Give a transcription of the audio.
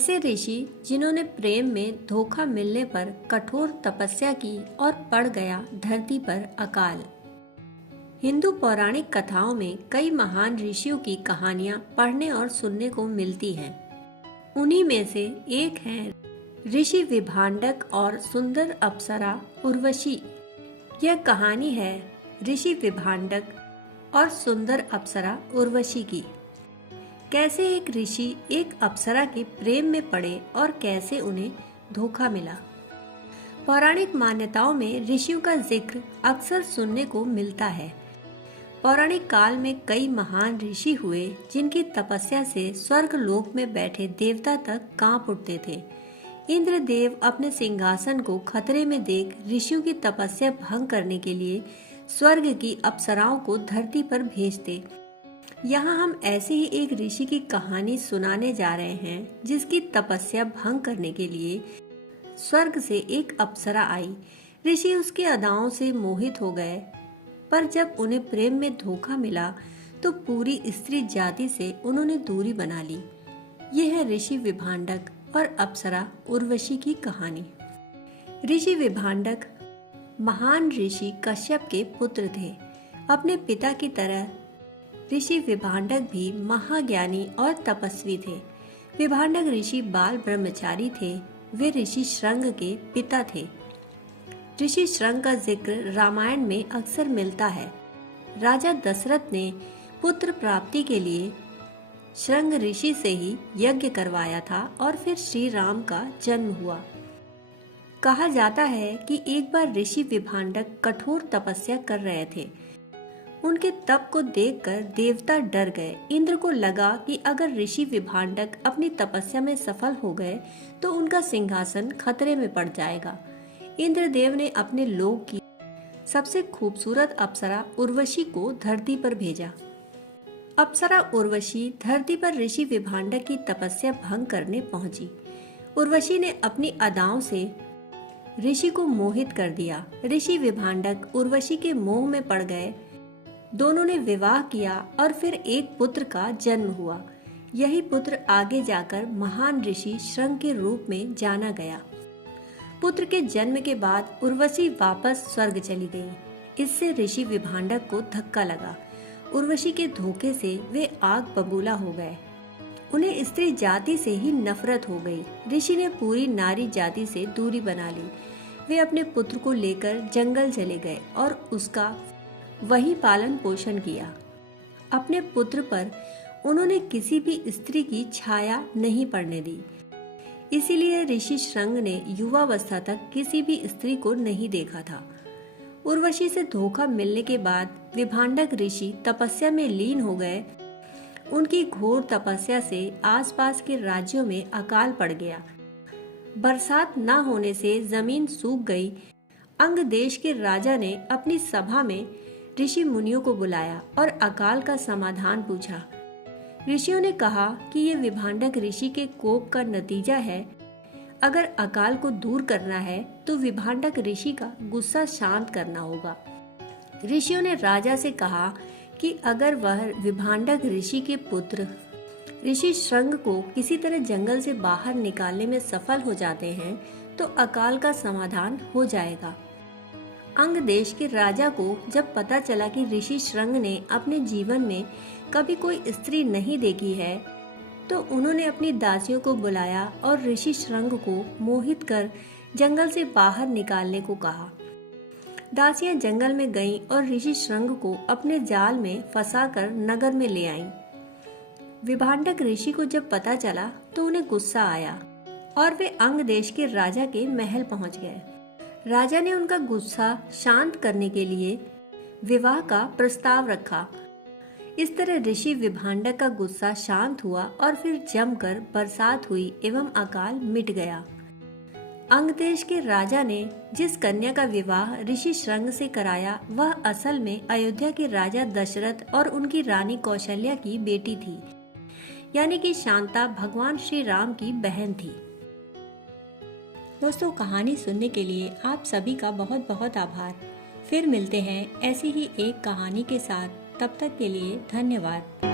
ऐसे ऋषि जिन्होंने प्रेम में धोखा मिलने पर कठोर तपस्या की और पड़ गया धरती पर अकाल। हिंदू पौराणिक कथाओं में कई महान ऋषियों की कहानियां पढ़ने और सुनने को मिलती हैं। उन्हीं में से एक है ऋषि विभांडक और सुंदर अप्सरा उर्वशी। यह कहानी है ऋषि विभांडक और सुंदर अप्सरा उर्वशी की। कैसे एक ऋषि एक अप्सरा के प्रेम में पड़े और कैसे उन्हें धोखा मिला। पौराणिक मान्यताओं में ऋषियों का जिक्र अक्सर सुनने को मिलता है। पौराणिक काल में कई महान ऋषि हुए जिनकी तपस्या से स्वर्ग लोक में बैठे देवता तक कांप उठते थे। इंद्रदेव अपने सिंहासन को खतरे में देख ऋषियों की तपस्या भंग करने के लिए स्वर्ग की अप्सराओं को धरती पर भेजते। यहाँ हम ऐसे ही एक ऋषि की कहानी सुनाने जा रहे हैं जिसकी तपस्या भंग करने के लिए स्वर्ग से एक अप्सरा आई। ऋषि उसकी अदाओं से मोहित हो गए, पर जब उन्हें प्रेम में धोखा मिला तो पूरी स्त्री जाति से उन्होंने दूरी बना ली। यह है ऋषि विभांडक और अप्सरा उर्वशी की कहानी। ऋषि विभांडक महान ऋषि कश्यप के पुत्र थे। अपने पिता की तरह ऋषि विभांडक भी महाज्ञानी और तपस्वी थे। विभांडक ऋषि बाल ब्रह्मचारी थे। वे ऋषि श्रंग के पिता थे। ऋषि श्रंग का जिक्र रामायण में अक्सर मिलता है। राजा दशरथ ने पुत्र प्राप्ति के लिए श्रंग ऋषि से ही यज्ञ करवाया था और फिर श्री राम का जन्म हुआ। कहा जाता है कि एक बार ऋषि विभांडक कठोर तपस्या कर रहे थे। उनके तप को देखकर देवता डर गए। इंद्र को लगा कि अगर ऋषि विभांडक अपनी तपस्या में सफल हो गए तो उनका सिंहासन खतरे में पड़ जाएगा। इंद्रदेव ने अपने लोक की सबसे खूबसूरत अप्सरा उर्वशी को धरती पर भेजा। अप्सरा उर्वशी धरती पर ऋषि विभांडक की तपस्या भंग करने पहुंची। उर्वशी ने अपनी अदाओं से ऋषि को मोहित कर दिया। ऋषि विभांडक उर्वशी के मोह में पड़ गए। दोनों ने विवाह किया और फिर एक पुत्र का जन्म हुआ। यही पुत्र आगे जाकर महान ऋषि श्रंग के रूप में जाना गया। पुत्र के जन्म के बाद उर्वशी वापस स्वर्ग चली गई। इससे ऋषि विभांडक को धक्का लगा। उर्वशी के धोखे से वे आग बबूला हो गए। उन्हें स्त्री जाति से ही नफरत हो गई। ऋषि ने पूरी नारी जाति से दूरी बना ली। वे अपने पुत्र को लेकर जंगल चले गए और उसका वही पालन पोषण किया। अपने पुत्र पर उन्होंने किसी भी स्त्री की छाया नहीं पड़ने दी। इसीलिए ऋषि श्रंग ने युवावस्था तक किसी भी स्त्री को नहीं देखा था। उर्वशी से धोखा मिलने के बाद विभांडक ऋषि तपस्या में लीन हो गए। उनकी घोर तपस्या से आसपास के राज्यों में अकाल पड़ गया। बरसात न होने से जमीन सूख गई। अंग देश के राजा ने अपनी सभा में ऋषि मुनियों को बुलाया और अकाल का समाधान पूछा। ऋषियों ने कहा कि ये विभांडक ऋषि के कोप का नतीजा है। अगर अकाल को दूर करना है तो विभांडक ऋषि का गुस्सा शांत करना होगा। ऋषियों ने राजा से कहा कि अगर वह विभांडक ऋषि के पुत्र ऋषि श्रंग को किसी तरह जंगल से बाहर निकालने में सफल हो जाते हैं तो अकाल का समाधान हो जाएगा। अंग देश के राजा को जब पता चला कि ऋषि श्रंग ने अपने जीवन में कभी कोई स्त्री नहीं देखी है तो उन्होंने अपनी दासियों को बुलाया और ऋषि श्रंग को मोहित कर जंगल से बाहर निकालने को कहा। दासियां जंगल में गईं और ऋषि श्रंग को अपने जाल में फंसाकर नगर में ले आईं। विभांडक ऋषि को जब पता चला तो उन्हें गुस्सा आया और वे अंग देश के राजा के महल पहुंच गए। राजा ने उनका गुस्सा शांत करने के लिए विवाह का प्रस्ताव रखा। इस तरह ऋषि विभांडक का गुस्सा शांत हुआ और फिर जमकर बरसात हुई एवं अकाल मिट गया। अंग देश के राजा ने जिस कन्या का विवाह ऋषि श्रंग से कराया वह असल में अयोध्या के राजा दशरथ और उनकी रानी कौशल्या की बेटी थी, यानी कि शांता भगवान श्री राम की बहन थी। दोस्तों, कहानी सुनने के लिए आप सभी का बहुत बहुत आभार। फिर मिलते हैं ऐसी ही एक कहानी के साथ। तब तक के लिए धन्यवाद।